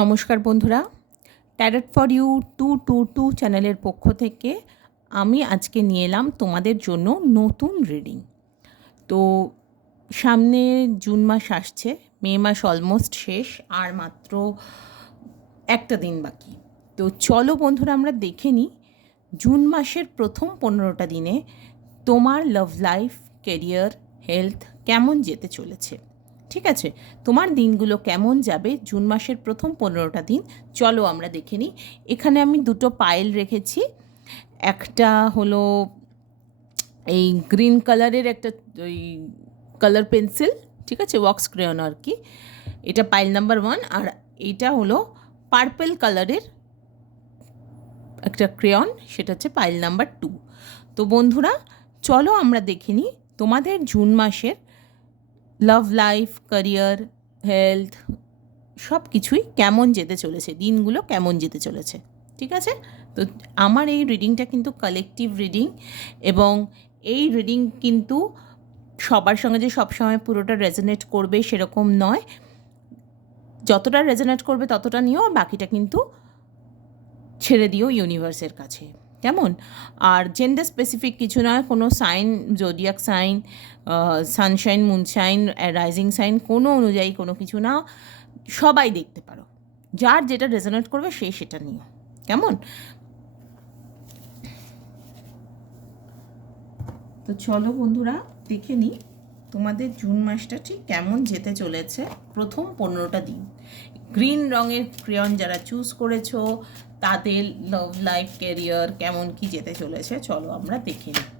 নমস্কার বন্ধুরা, tarot for you 222 চ্যানেলের পক্ষ থেকে আমি আজকে নিয়ে এলাম তোমাদের জন্য নতুন রিডিং। তো সামনে জুন মাস আসছে, মে মাস অলমোস্ট শেষ, আর মাত্র একটা দিন বাকি। তো চলো বন্ধুরা আমরা দেখে নিই জুন মাসের প্রথম 15টা দিনে তোমার লাভ লাইফ, কেরিয়ার, হেলথ কেমন যেতে চলেছে। ঠিক আছে, তোমার দিনগুলো কেমন যাবে জুন মাসের প্রথম 15টা দিন, চলো আমরা দেখে নিই। এখানে আমি দুটো পাইল রেখেছি। একটা হলো এই গ্রিন কালারের একটা ওই কালার পেন্সিল, ঠিক আছে, ওয়াক্স ক্রেয়ন আর কি, এটা পাইল নাম্বার 1। আর এইটা হলো পার্পল কালারের একটা ক্রেয়ন, সেটা হচ্ছে পাইল নাম্বার 2। তো বন্ধুরা চলো আমরা দেখে নিই তোমাদের জুন মাসের লাভ লাইফ, ক্যারিয়ার, হেলথ সব কিছুই কেমন যেতে চলেছে, দিনগুলো কেমন যেতে চলেছে। ঠিক আছে, তো আমার এই রিডিংটা কিন্তু কালেকটিভ রিডিং, এবং এই রিডিং কিন্তু সবার সঙ্গে যে সবসময় পুরোটা রেজোনেট করবে সেরকম নয়। যতটা রেজোনেট করবে ততটা নিও, বাকিটা কিন্তু ছেড়ে দিও ইউনিভার্সের কাছে, কেমন। আর জেন্ডার স্পেসিফিক কিছু নয়, কোনো sign, zodiac sign, sunshine, moonshine, rising sign কোনো অনুযায়ী কোনো কিছু না, সবাই দেখতে পারো, যার যেটা রেজোনেট করবে সে সেটা নিও, কেমন। তো চলো বন্ধুরা দেখে নিই তোমাদের জুন মাসটা ঠিক কেমন যেতে চলেছে প্রথম 15টা দিন। গ্রিন রঙের ক্রেয়ন যারা চুজ করেছো তাদের লাভ লাইফ, ক্যারিয়ার কেমন কি যেতে চলেছে চলো আমরা দেখে নিই।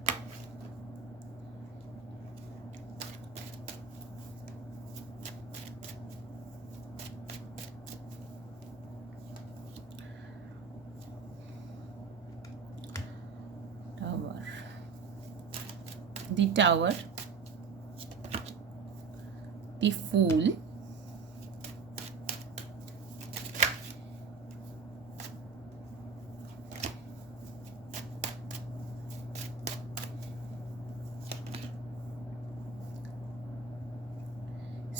The Tower, the Fool,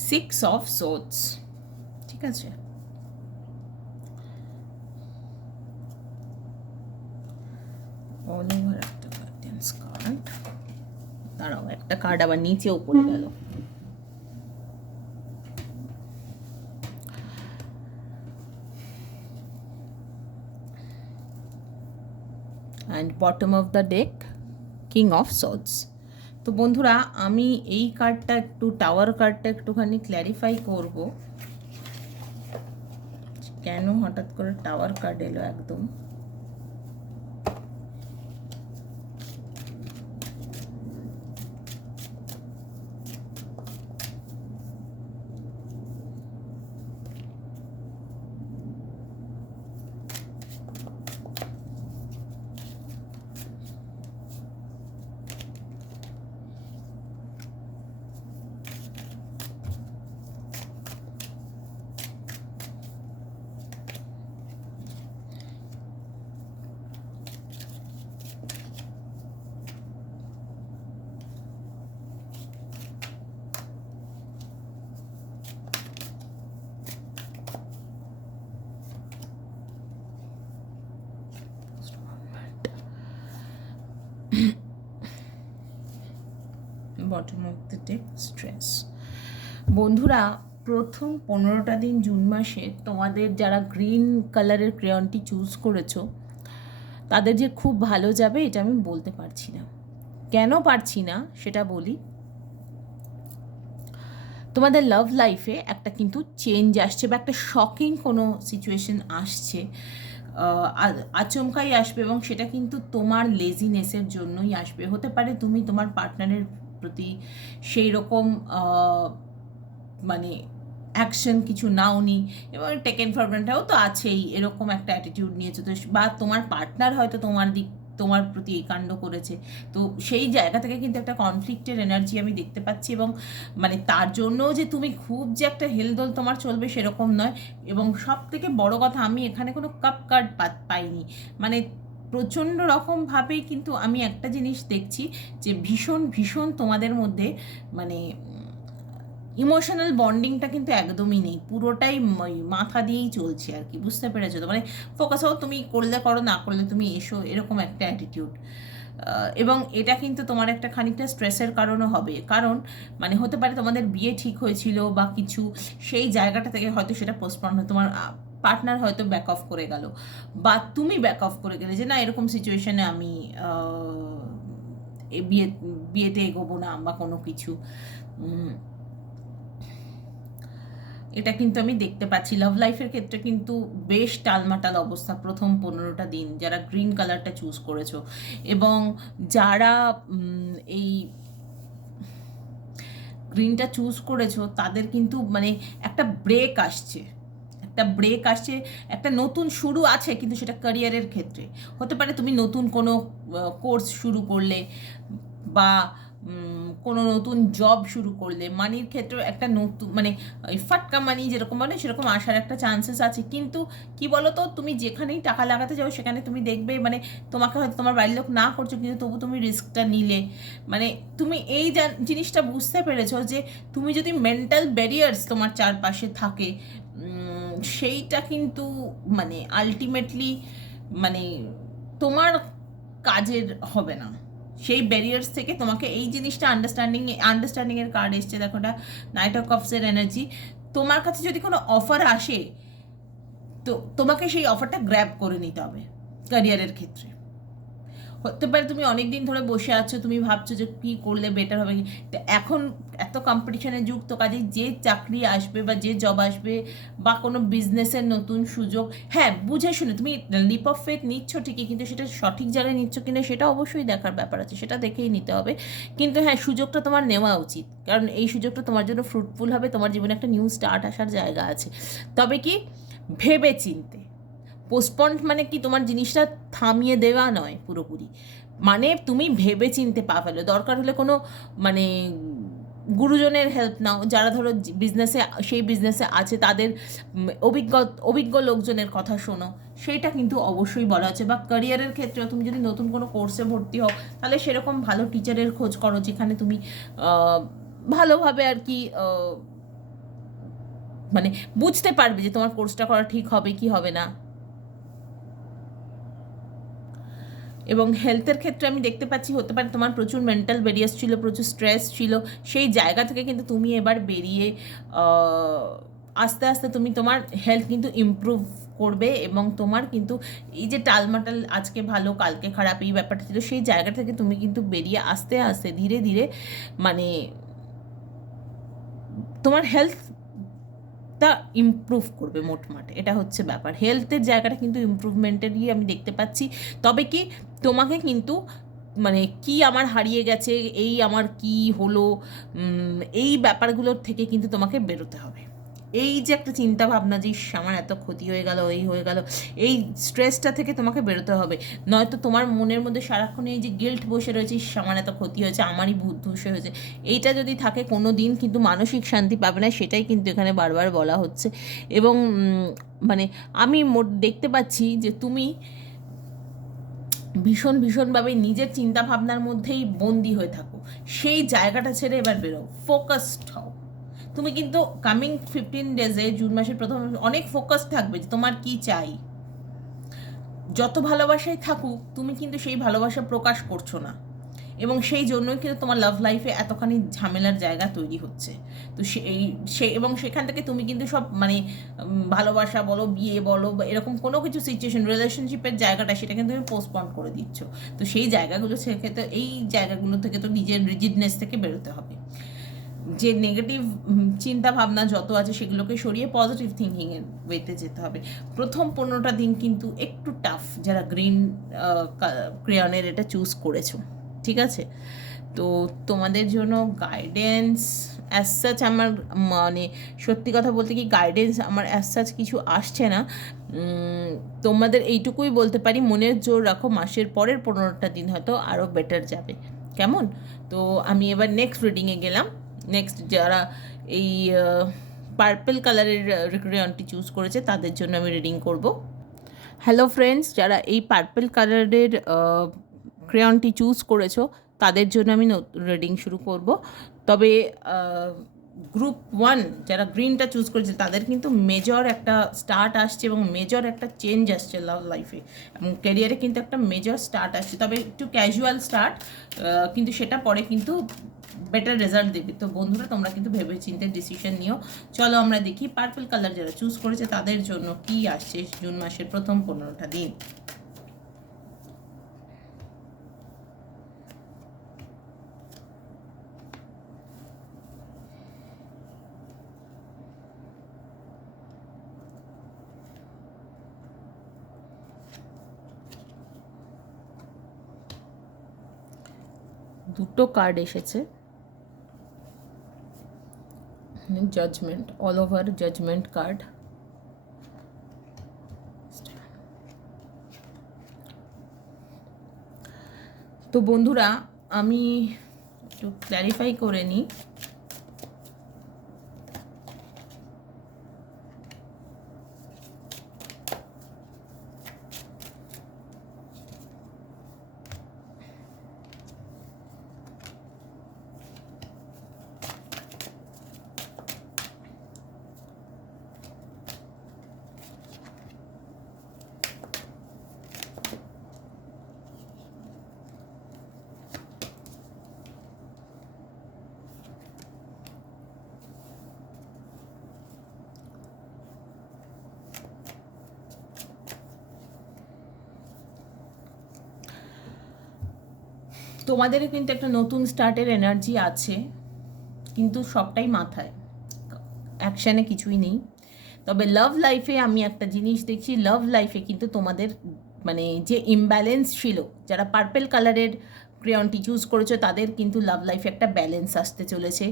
Six of Swords, ঠিক আছে, অল ওভার একটা গার্ডেন্স কার্ড। দাঁড়াও, একটা কার্ড আবার নিচেও পড়ে গেল। And bottom of the deck, king of swords. তো বন্ধুরা আমি এই কার্ডটা একটু, টাওয়ার কার্ডটা একটুখানি ক্ল্যারিফাই করব, কেন হঠাৎ করে টাওয়ার কার্ড এলো একদম। Bottom of the deck, stress. বন্ধুরা প্রথম 15টা দিন জুন মাসে তোমাদের যারা গ্রিন কালারের ক্রেয়নটি চুজ করেছো তাদের যে খুব ভালো যাবে এটা আমি বলতে পারছি না। কেন পারছি না সেটা বলি। তোমাদের লাভ লাইফে একটা কিন্তু চেঞ্জ আসছে, বা একটা শকিং কোনো সিচুয়েশন আসছে, আচমকাই আসবে, এবং সেটা কিন্তু তোমার লেজিনেসের জন্যই আসবে। হতে পারে তুমি তোমার পার্টনারের প্রতি সেই রকম মানে অ্যাকশন কিছু নাওনি, এবং টেকেন ফর গ্রান্টেডও তো আছেই, এরকম একটা অ্যাটিটিউড নিয়েছো তো, বা তোমার পার্টনার হয়তো তোমার প্রতি এই কাণ্ড করেছে। তো সেই জায়গা থেকে কিন্তু একটা কনফ্লিক্টের এনার্জি আমি দেখতে পাচ্ছি, এবং মানে তার জন্য যে তুমি খুব যে একটা হেলদোল তোমার চলবে সেরকম নয়। এবং সব থেকে বড় কথা, আমি এখানে কোনো কাপ কার্ড পাইনি, মানে প্রচণ্ড রকমভাবেই কিন্তু আমি একটা জিনিস দেখছি যে ভীষণ ভীষণ তোমাদের মধ্যে মানে ইমোশনাল বন্ডিংটা কিন্তু একদমই নেই, পুরোটাই মাথা দিয়েই চলছে আর কি, বুঝতে পেরেছো তো? মানে ফোকাস হোক, তুমি করলে করো, না করলে তুমি এসো, এরকম একটা অ্যাটিটিউড। এবং এটা কিন্তু তোমার একটা খানিকটা স্ট্রেসের কারণও হবে, কারণ মানে হতে পারে তোমাদের বিয়ে ঠিক হয়েছিল বা কিছু, সেই জায়গাটা থেকে হয়তো সেটা পোস্টপন হয়, তোমার পার্টনার হয়তো ব্যাক অফ করে গেল, বা তুমি ব্যাক অফ করে গেলে যে না এরকম সিচুয়েশনে আমি বিয়েতে এগোবো না বা কোনো কিছু। এটা কিন্তু আমি দেখতে পাচ্ছি। লাভ লাইফের ক্ষেত্রে কিন্তু বেশ টালমাটাল অবস্থা প্রথম 15টা দিন, যারা গ্রিন কালারটা চুজ করেছো, এবং যারা এই গ্রিনটা চুজ করেছো তাদের কিন্তু মানে একটা ব্রেক আসছে, একটা নতুন শুরু আছে, কিন্তু সেটা ক্যারিয়ারের ক্ষেত্রে হতে পারে। তুমি নতুন কোনো কোর্স শুরু করলে, বা কোনো নতুন জব শুরু করলে, মানির ক্ষেত্রে একটা নতুন মানে ওই ফাটকা মানি যেরকম বলে সেরকম আসার একটা চান্সেস আছে। কিন্তু কি বলো তো, তুমি যেখানেই টাকা লাগাতে যাও সেখানে তুমি দেখবে মানে তোমাকে হয়তো তোমার বাড়ির লোক না করছো, কিন্তু তবু তুমি রিস্কটা নিলে, মানে তুমি এই জিনিসটা বুঝতে পেরেছো যে তুমি যদি মেন্টাল ব্যারিয়ার্স তোমার চারপাশে থাকে, সেইটা কিন্তু মানে আলটিমেটলি মানে তোমার কাজের হবে না। সেই ব্যারিয়ার্স থেকে তোমাকে এই জিনিসটা আন্ডারস্ট্যান্ডিংয়ের কার্ড এসছে, দেখো এটা নাইট অফ কাপসের এনার্জি। তোমার কাছে যদি কোনো অফার আসে, তো তোমাকে সেই অফারটা গ্র্যাব করে নিতে হবে ক্যারিয়ারের ক্ষেত্রে। হতে পারে তুমি অনেক দিন ধরে বসে আছো, তুমি ভাবছো যে কী করলে বেটার হবে, তো এখন এত কম্পিটিশনের যুগ, তো কাজে যে চাকরি আসবে বা যে জব আসবে বা কোনো বিজনেসের নতুন সুযোগ, হ্যাঁ বুঝে শুনে তুমি লিপ অফ ফেথ নিচ্ছ ঠিকই, কিন্তু সেটা সঠিক জায়গায় নিচ্ছ কিনা সেটা অবশ্যই দেখার ব্যাপার আছে, সেটা দেখেই নিতে হবে। কিন্তু হ্যাঁ, সুযোগটা তোমার নেওয়া উচিত, কারণ এই সুযোগটা তোমার জন্য ফ্রুটফুল হবে, তোমার জীবনে একটা নিউ স্টার্ট আসার জায়গা আছে। তবে কি, ভেবে চিনতে। পোস্টপন্ড মানে কি তোমার জিনিসটা থামিয়ে দেওয়া নয় পুরোপুরি, মানে তুমি ভেবে চিনতে পা ফেলো, দরকার হলে কোনো মানে গুরুজনের হেল্প নাও, যারা ধরো সেই বিজনেসে আছে, তাদের অভিজ্ঞ লোকজনের কথা শোনো, সেইটা কিন্তু অবশ্যই বলা আছে। বা ক্যারিয়ারের ক্ষেত্রেও তুমি যদি নতুন কোনো কোর্সে ভর্তি হও, তাহলে সেরকম ভালো টিচারের খোঁজ করো যেখানে তুমি ভালোভাবে আর কি মানে বুঝতে পারবে যে তোমার কোর্সটা করা ঠিক হবে কি হবে না। এবং হেলথের ক্ষেত্রে আমি দেখতে পাচ্ছি হতে পারে তোমার প্রচুর মেন্টাল ব্যারিয়ার্স ছিল, প্রচুর স্ট্রেস ছিল, সেই জায়গা থেকে কিন্তু তুমি এবার বেরিয়ে আস্তে আস্তে তুমি তোমার হেলথ কিন্তু ইমপ্রুভ করবে, এবং তোমার কিন্তু এই যে টালমাটাল আজকে ভালো কালকে খারাপ এই ব্যাপারটা ছিল, সেই জায়গা থেকে তুমি কিন্তু বেরিয়ে আস্তে আস্তে ধীরে ধীরে মানে তোমার হেলথটা ইমপ্রুভ করবে মোটমাট, এটা হচ্ছে ব্যাপার। হেলথের জায়গাটা কিন্তু ইমপ্রুভমেন্টেরই আমি দেখতে পাচ্ছি। তবে কি, তোমাকে কিন্তু মানে কি আমার হারিয়ে গেছে, এই আমার কি হলো, এই ব্যাপারগুলোর থেকে কিন্তু তোমাকে বেরোতে হবে। এই যে একটা চিন্তা ভাবনা যে ইস, আমার এত ক্ষতি হয়ে গেল, এই হয়ে গেল, এই স্ট্রেসটা থেকে তোমাকে বেরোতে হবে। নয়তো তোমার মনের মধ্যে সারাক্ষণ এই যে গিল্ট বসে রয়েছে, ইস আমার এত ক্ষতি হয়েছে, আমারই ভূত ধূসে হয়েছে, এইটা যদি থাকে কোনো দিন কিন্তু মানসিক শান্তি পাবে না, সেটাই কিন্তু এখানে বারবার বলা হচ্ছে। এবং মানে আমি দেখতে পাচ্ছি যে তুমি ভীষণভাবে নিজের চিন্তা ভাবনার মধ্যেই বন্দি হয়ে থাকো, সেই জায়গাটা ছেড়ে এবার বেরো, ফোকাসড হও। তুমি কিন্তু কামিং 15 ডেজে, জুন মাসের প্রথম, অনেক ফোকাস থাকবে যে তোমার কি চাই। যত ভালোবাসাই থাকুক, তুমি কিন্তু সেই ভালোবাসা প্রকাশ করছো না, এবং সেই জন্যই কিন্তু তোমার লাভ লাইফে এতখানি ঝামেলার জায়গা তৈরি হচ্ছে। তো এবং সেখান থেকে তুমি কিন্তু সব মানে ভালোবাসা বলো, বিয়ে বলো, বা এরকম কোনো কিছু সিচুয়েশন, রিলেশনশিপের জায়গাটা, সেটা কিন্তু তুমি পোস্টপন্ড করে দিচ্ছ। তো সেই জায়গাগুলো সেক্ষেত্রে, এই জায়গাগুলো থেকে তো নিজের রিজিডনেস থেকে বেরোতে হবে। যে নেগেটিভ চিন্তা ভাবনা যত আছে সেগুলোকে সরিয়ে পজিটিভ থিঙ্কিংয়ের ওয়েতে যেতে হবে। প্রথম 15টা দিন কিন্তু একটু টাফ, যারা গ্রিন ক্রেয়নের এটা চুজ করেছো, ঠিক আছে? তো তোমাদের জন্য গাইডেন্স অ্যাজ সাচ আমার মানে সত্যি কথা বলতে কি, গাইডেন্স আমার অ্যাজ সাচ কিছু আসছে না। তোমাদের এইটুকুই বলতে পারি, মনের জোর রাখো, মাসের পরের 15টা দিন হয়তো আরও বেটার যাবে। কেমন? তো আমি এবার নেক্সট রিডিংয়ে গেলাম। নেক্সট যারা এই পার্পল কালারের ক্রেয়নটি চুজ করেছে তাদের জন্য আমি রিডিং করব। হ্যালো ফ্রেন্ডস, যারা এই পার্পল কালারের ক্রেয়নটি চুজ করেছো তাদের জন্য আমি রিডিং শুরু করব। তবে গ্রুপ 1 যারা গ্রিনটা চুজ করেছে তাদের কিন্তু মেজর একটা স্টার্ট আসছে এবং মেজর একটা চেঞ্জ আসছে লাভ লাইফে এবং ক্যারিয়ারে কিন্তু একটা মেজর স্টার্ট আসছে, তবে একটু ক্যাজুয়াল স্টার্ট, কিন্তু সেটা পরে কিন্তু বেটার রেজাল্ট দেবে। তো বন্ধুরা তোমরা কিন্তু ভেবে চিন্তে ডিসিশন নিও। চলো আমরা দেখি পার্পল কালার যারা চুজ করেছে তাদের জন্য কি আসছে জুন মাসের প্রথম 15টা দিন। দুটো কার্ড এসেছে, judgement, all over judgement card. তো বন্ধুরা আমি একটু ক্ল্যারিফাই করে নিই। তোমাদের কিন্তু একটা নতুন স্টার্টের এনার্জি আছে, কিন্তু সবটাই মাথায়, অ্যাকশানে কিছুই নেই। তবে লাভ লাইফে আমি একটা জিনিস দেখছি, লাভ লাইফে কিন্তু তোমাদের মানে যে ইমব্যালেন্স ছিল, যারা পার্পেল কালারের ক্রেয়নটি চুজ করেছো তাদের কিন্তু লাভ লাইফে একটা ব্যালেন্স আসতে চলেছে।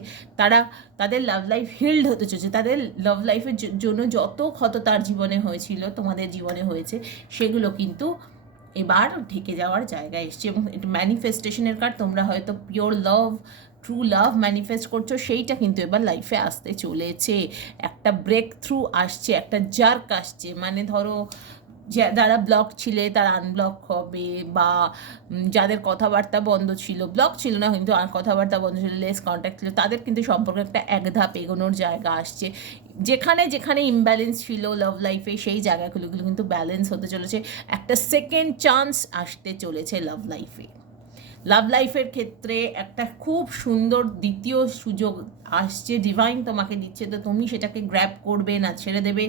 তাদের লাভ লাইফ হিল্ড হতে চলেছে, তাদের লাভ লাইফের জন্য যত ক্ষত তার জীবনে হয়েছিল, তোমাদের জীবনে হয়েছে, সেগুলো কিন্তু এবার ঢেকে যাওয়ার জায়গায় এসছে। এবং ম্যানিফেস্টেশনের কার্ড, তোমরা হয়তো পিওর লাভ, ট্রু লাভ ম্যানিফেস্ট করছো, সেইটা কিন্তু এবার লাইফে আসতে চলেছে। একটা ব্রেক থ্রু আসছে, একটা জার্ক আসছে, মানে ধরো যারা ব্লক ছিলে তারা আনব্লক হবে, বা যাদের কথাবার্তা বন্ধ ছিল, ব্লক ছিল না কিন্তু কথাবার্তা বন্ধ ছিল, লেস কন্ট্যাক্ট ছিল, তাদের কিন্তু সম্পর্কে একটা এক ধাপ এগোনোর জায়গা আসছে। যেখানে যেখানে ইমব্যালেন্স ছিল লাভ লাইফে সেই জায়গাগুলো কিন্তু ব্যালেন্স হতে চলেছে। একটা সেকেন্ড চান্স আসতে চলেছে লাভ লাইফে। লাভ লাইফের ক্ষেত্রে একটা খুব সুন্দর দ্বিতীয় সুযোগ আসছে, ডিভাইন তোমাকে দিচ্ছে। তো তুমি সেটাকে গ্র্যাব করবে না ছেড়ে দেবে,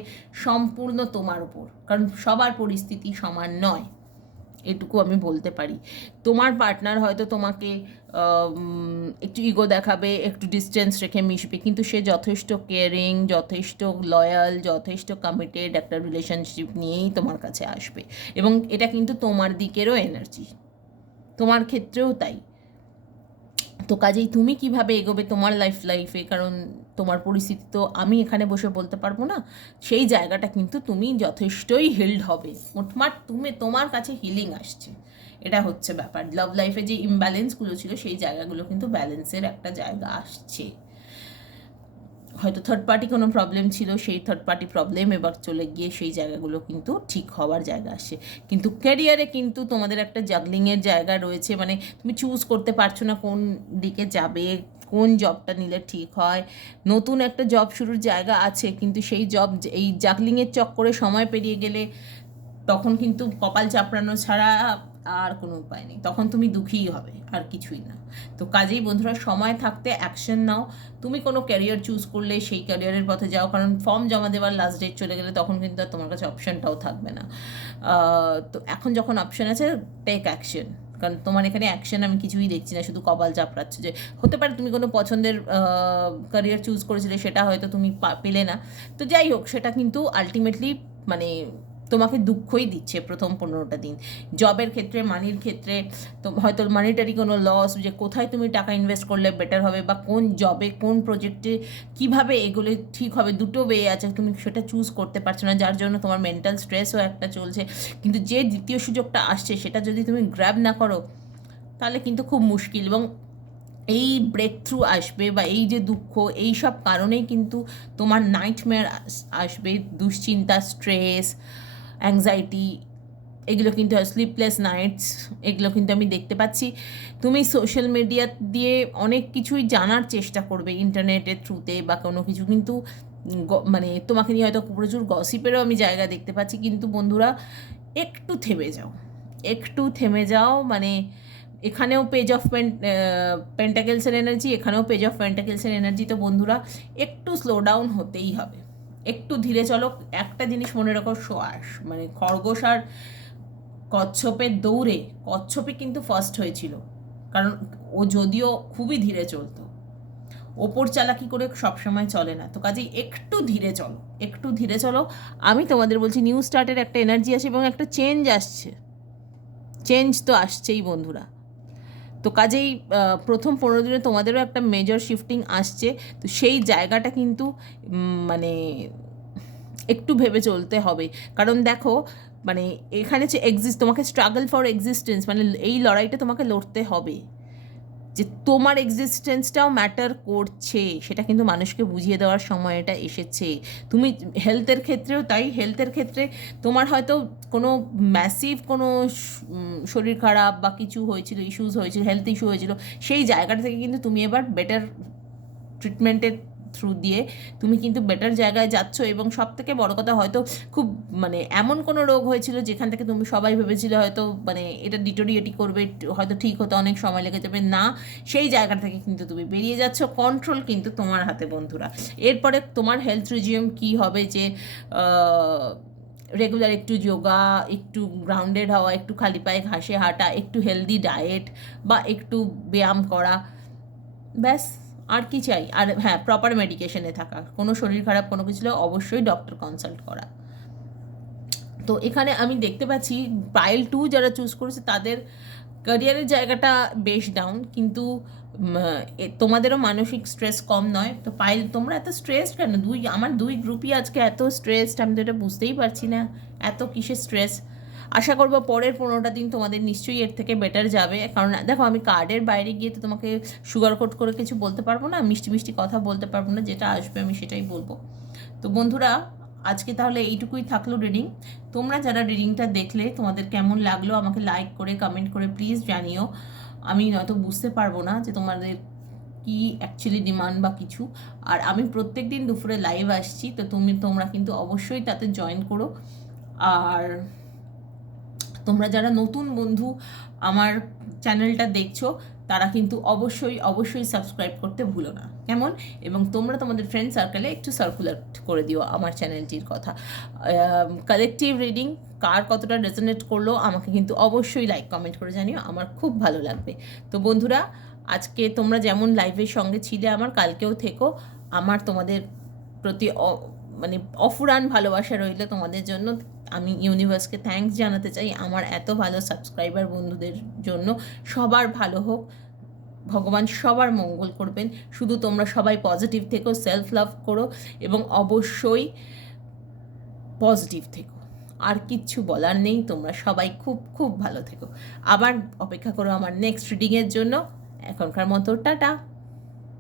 সম্পূর্ণ তোমার উপর, কারণ সবার পরিস্থিতি সমান নয়, এটুকু আমি বলতে পারি। তোমার পার্টনার হয়তো তোমাকে একটু ইগো দেখাবে, একটু ডিস্টেন্স রেখে মিশবে, কিন্তু সে যথেষ্ট কেয়ারিং, যথেষ্ট লয়াল, যথেষ্ট কমিটেড একটা রিলেশনশিপ নিয়েই তোমার কাছে আসবে। এবং এটা কিন্তু তোমার দিকেরও এনার্জি, তোমার ক্ষেত্রেও তাই। তো কাজেই তুমি কিভাবে এগোবে তোমার লাইফে, কারণ তোমার পরিস্থিতি তো আমি এখানে বসে বলতে পারবো না, সেই জায়গাটা কিন্তু তুমি যথেষ্টই হিল্ড হবে। মোটমাট তোমার কাছে হিলিং আসছে, এটা হচ্ছে ব্যাপার। লাভ লাইফে যে ইমব্যালেন্সগুলো ছিল সেই জায়গাগুলো কিন্তু ব্যালেন্সের একটা জায়গা আসছে। হয়তো থার্ড পার্টি কোনো প্রবলেম ছিল, সেই থার্ড পার্টি প্রবলেম এবার চলে গিয়ে সেই জায়গাগুলো কিন্তু ঠিক হওয়ার জায়গা আসছে। কিন্তু ক্যারিয়ারে কিন্তু তোমাদের একটা জাগলিংয়ের জায়গা রয়েছে, মানে তুমি চুজ করতে পারছো না কোন দিকে যাবে, কোন জবটা নিলে ঠিক হয়। নতুন একটা জব শুরুর জায়গা আছে, কিন্তু সেই জব এই জাগলিংয়ের চক্করে সময় পেরিয়ে গেলে তখন কিন্তু কপাল চাপড়ানো ছাড়া আর কোনো উপায় নেই, তখন তুমি দুঃখীই হবে, আর কিছুই না। তো কাজেই বন্ধুরা সময় থাকতে অ্যাকশন নাও। তুমি কোনো ক্যারিয়ার চুজ করলে সেই ক্যারিয়ারের পথে যাও, কারণ ফর্ম জমা দেওয়ার লাস্ট ডেট চলে গেলে তখন কিন্তু আর তোমার কাছে অপশানটাও থাকবে না। তো এখন যখন অপশান আছে, টেক অ্যাকশন, কারণ তোমার এখানে অ্যাকশন আমি কিছুই দেখছি না, শুধু কপাল চাপড়াচ্ছে। যে হতে পারে তুমি কোনো পছন্দের ক্যারিয়ার চুজ করেছিলে, সেটা হয়তো তুমি পেলে না, তো যাই হোক, সেটা কিন্তু আলটিমেটলি মানে তোমাকে দুঃখই দিচ্ছে প্রথম 15টা দিন। জবের ক্ষেত্রে, মানির ক্ষেত্রে তো হয়তো মানিটারি কোনো লস, যে কোথায় তুমি টাকা ইনভেস্ট করলে বেটার হবে, বা কোন জবে কোন প্রজেক্টে কীভাবে এগুলো ঠিক হবে, দুটো ওয়ে আছে, তুমি সেটা চুজ করতে পারছো না, যার জন্য তোমার মেন্টাল স্ট্রেসও একটা চলছে। কিন্তু যে দ্বিতীয় সুযোগটা আসছে সেটা যদি তুমি গ্র্যাব না করো তাহলে কিন্তু খুব মুশকিল। এবং এই ব্রেক থ্রু আসবে, বা এই যে দুঃখ, এই সব কারণেই কিন্তু তোমার নাইটমেয়ার আসবে, দুশ্চিন্তা, স্ট্রেস, অ্যাংজাইটি, এগুলো কিন্তু স্লিপলেস নাইটস, এগুলো কিন্তু আমি দেখতে পাচ্ছি। তুমি সোশ্যাল মিডিয়া দিয়ে অনেক কিছুই জানার চেষ্টা করবে ইন্টারনেটের থ্রুতে বা কোনো কিছু, কিন্তু মানে তোমাকে নিয়ে হয়তো প্রচুর গসিপেরও আমি জায়গা দেখতে পাচ্ছি। কিন্তু বন্ধুরা একটু থেমে যাও, একটু থেমে যাও। মানে এখানেও পেজ অফ পেন্টাকেলসের এনার্জি, এখানেও পেজ অফ পেন্টাকেলসের এনার্জি। তো বন্ধুরা একটু স্লো ডাউন হতেই হবে, একটু ধীরে চলো। একটা জিনিস মনে রাখো, শ্বাস মানে খরগোশ আর কচ্ছপের দৌড়ে কচ্ছপই কিন্তু ফার্স্ট হয়েছিল, কারণ ও যদিও খুবই ধীরে চলতো। ওপর চালাকি করে সবসময় চলে না, তো কাজেই একটু ধীরে চলো, একটু ধীরে চলো। আমি তোমাদের বলছি নিউ স্টার্টের একটা এনার্জি আসে এবং একটা চেঞ্জ আসছে, চেঞ্জ তো আসছেই বন্ধুরা। তো কাজেই প্রথম 15 দিনে তোমাদেরও একটা মেজর শিফটিং আসছে। তো সেই জায়গাটা কিন্তু মানে একটু ভেবে চলতে হবে। কারণ দেখো, মানে এখানে যে তোমাকে স্ট্রাগল ফর এক্সিস্টেন্স, মানে এই লড়াইটা তোমাকে লড়তে হবে যে তোমার এক্সিস্টেন্সটাও ম্যাটার করছে, সেটা কিন্তু মানুষকে বুঝিয়ে দেওয়ার সময় এটা এসেছে। তুমি হেলথের ক্ষেত্রেও তাই, হেলথের ক্ষেত্রে তোমার হয়তো কোনো ম্যাসিভ কোনো শরীর খারাপ বা কিছু হয়েছিল, ইস্যুস হয়েছিল, হেলথ ইস্যু হয়েছিল, সেই জায়গাটা থেকে কিন্তু তুমি এবার বেটার ট্রিটমেন্টের থ্রু দিয়ে তুমি কিন্তু বেটার জায়গায় যাচ্ছ। এবং সব থেকে বড় কথা, হয়তো খুব মানে এমন কোনো রোগ হয়েছিল যেখান থেকে তুমি সবাই ভেবেছিলে হয়তো মানে এটা ডিটোরিয়েটি করবে, হয়তো ঠিক হতে অনেক সময় লেগে যাবে, না, সেই জায়গা থেকে কিন্তু তুমি বেরিয়ে যাচ্ছ। কন্ট্রোল কিন্তু তোমার হাতে বন্ধুরা। এরপরে তোমার হেলথ রিজিউম কী হবে, যে রেগুলার একটু যোগা, একটু গ্রাউন্ডেড হওয়া, একটু খালি পায়ে ঘাসে হাঁটা, একটু হেলদি ডায়েট বা একটু ব্যায়াম করা, ব্যাস। আর কি চাই? আর হ্যাঁ, প্রপার মেডিকেশনে থাকা, কোনো শরীর খারাপ কোনো কিছু হলে অবশ্যই ডক্টর কনসাল্ট করা। তো এখানে আমি দেখতে পাচ্ছি পাইল 2 যারা চুজ করেছে তাদের ক্যারিয়ারের জায়গাটা বেশ ডাউন, কিন্তু তোমাদেরও মানসিক স্ট্রেস কম নয়। তো পাইল, তোমরা এত স্ট্রেস কেন? আমার দুই গ্রুপই আজকে এত স্ট্রেসড, আমি তো এটা বুঝতেই পারছি না এত কিসের স্ট্রেস। আশা করবো পরের 15টা দিন তোমাদের নিশ্চয়ই এর থেকে বেটার যাবে। কারণ দেখো, আমি কার্ডের বাইরে গিয়ে তো তোমাকে সুগার কোট করে কিছু বলতে পারবো না, মিষ্টি মিষ্টি কথা বলতে পারবো না, যেটা আসবে আমি সেটাই বলবো। তো বন্ধুরা, আজকে তাহলে এইটুকুই থাকলো রিডিং। তোমরা যারা রিডিংটা দেখলে তোমাদের কেমন লাগলো আমাকে লাইক করে কমেন্ট করে প্লিজ জানিও। আমি নয়তো বুঝতে পারবো না যে তোমাদের কি অ্যাকচুয়ালি ডিমান্ড বা কিছু। আর আমি প্রত্যেক দিন দুপুরে লাইভ আসছি, তো তোমরা কিন্তু অবশ্যই তাতে জয়েন করো। আর তোমরা যারা নতুন বন্ধু আমার চ্যানেলটা দেখছো, তারা কিন্তু অবশ্যই অবশ্যই সাবস্ক্রাইব করতে ভুলো না, কেমন? এবং তোমরা তোমাদের ফ্রেন্ড সার্কেলে একটু সার্কুলার করে দিও আমার চ্যানেলটির কথা। কালেকটিভ রিডিং কার কতটা রেজোনেট করলো আমাকে কিন্তু অবশ্যই লাইক কমেন্ট করে জানিও, আমার খুব ভালো লাগবে। তো বন্ধুরা, আজকে তোমরা যেমন লাইভের সঙ্গে ছিলে আমার, কালকেও থেকো। আমার তোমাদের প্রতি মানে অফুরান ভালোবাসা রইল তোমাদের জন্য। আমি ইউনিভার্সকে থ্যাঙ্কস জানাতে চাই আমার এত ভালো সাবস্ক্রাইবার বন্ধুদের জন্য। সবার ভালো হোক, ভগবান সবার মঙ্গল করবেন। শুধু তোমরা সবাই পজিটিভ থেকো, সেলফ লাভ করো এবং অবশ্যই পজিটিভ থেকো। আর কিচ্ছু বলার নেই, তোমরা সবাই খুব খুব ভালো থেকো। আবার অপেক্ষা করো আমার নেক্সট রিডিংয়ের জন্য। এখনকার মতো টাটা।